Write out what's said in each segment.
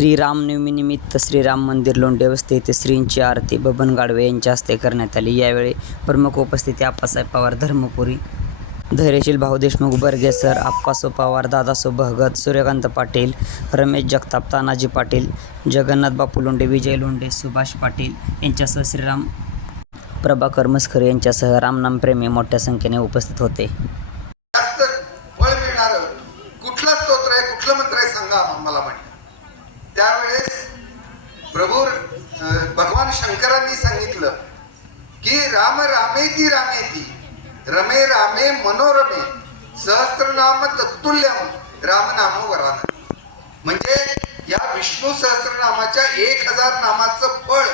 श्रीरामनवमीनिमित्त श्रीराम मंदिर लोंढे वस्ती येथे श्रींची आरती बबन गाडवे यांच्या हस्ते करण्यात आली. यावेळी प्रमुख उपस्थिती आप्पासाहेब पवार धर्मपुरी धैर्यशील भाऊ देशमुख बर्गे सर आप्पासो पवार दादासो भगत सूर्यकांत पाटील रमेश जगताप तानाजी पाटील जगन्नाथ बापू लोंढे विजय लोंढे सुभाष पाटील यांच्यासह श्रीराम प्रभाकर मस्कर यांच्यासह रामनामप्रेमी मोठ्या संख्येने उपस्थित होते. कुठला स्तोत्र आहे? कुठलं मंत्र आहे? सांगा मला त्यावेळेस प्रभू भगवान शंकरांनी सांगितलं की राम रामेती रामेती रमे रामे मनोरमे सहस्त्रनाम तत्तुल्यम रामनाम वरान म्हणजे या विष्णू सहस्त्रनामाच्या एक हजार नामाचं फळ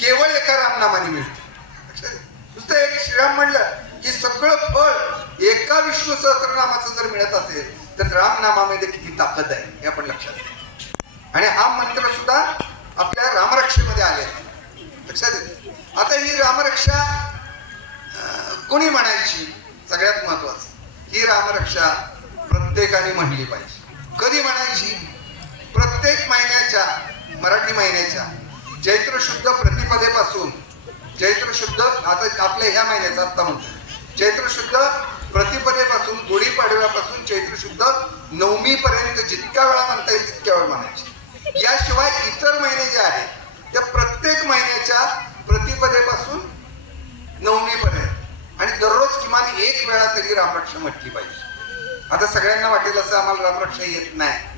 केवळ एका रामनामाने मिळतं. नुसतं एक श्रीराम म्हणलं की सगळं फळ एका विष्णू सहस्त्रनामाचं जर मिळत असेल तर रामनामामध्ये किती ताकद आहे हे आपण लक्षात घ्या. आणि हा मंत्र सुद्धा आपल्या रामरक्षेमध्ये आले लक्षात येते? आता ही रामरक्षा कोणी म्हणायची? सगळ्यात महत्वाचं ही रामरक्षा प्रत्येकाने म्हणली पाहिजे. कधी म्हणायची? प्रत्येक महिन्याच्या मराठी महिन्याच्या चैत्र शुद्ध प्रतिपदेपासून चैत्र शुद्ध आता आपल्या ह्या महिन्याचा आत्ता म्हणतो चैत्र शुद्ध प्रतिपदेपासून गुढीपाडव्यापासून चैत्र शुद्ध नवमीपर्यंत जितक्या वेळा म्हणता येईल तितक्या वेळा म्हणायची. याशिवाय इतर महिने जे आहेत त्या प्रत्येक महिन्याच्या प्रतिपदेपासून नवमीपर्यंत. आणि दररोज किमान एक वेळा तरी रामरक्षा म्हटली पाहिजे. आता सगळ्यांना वाटेल असं आम्हाला रामरक्षा येत नाही.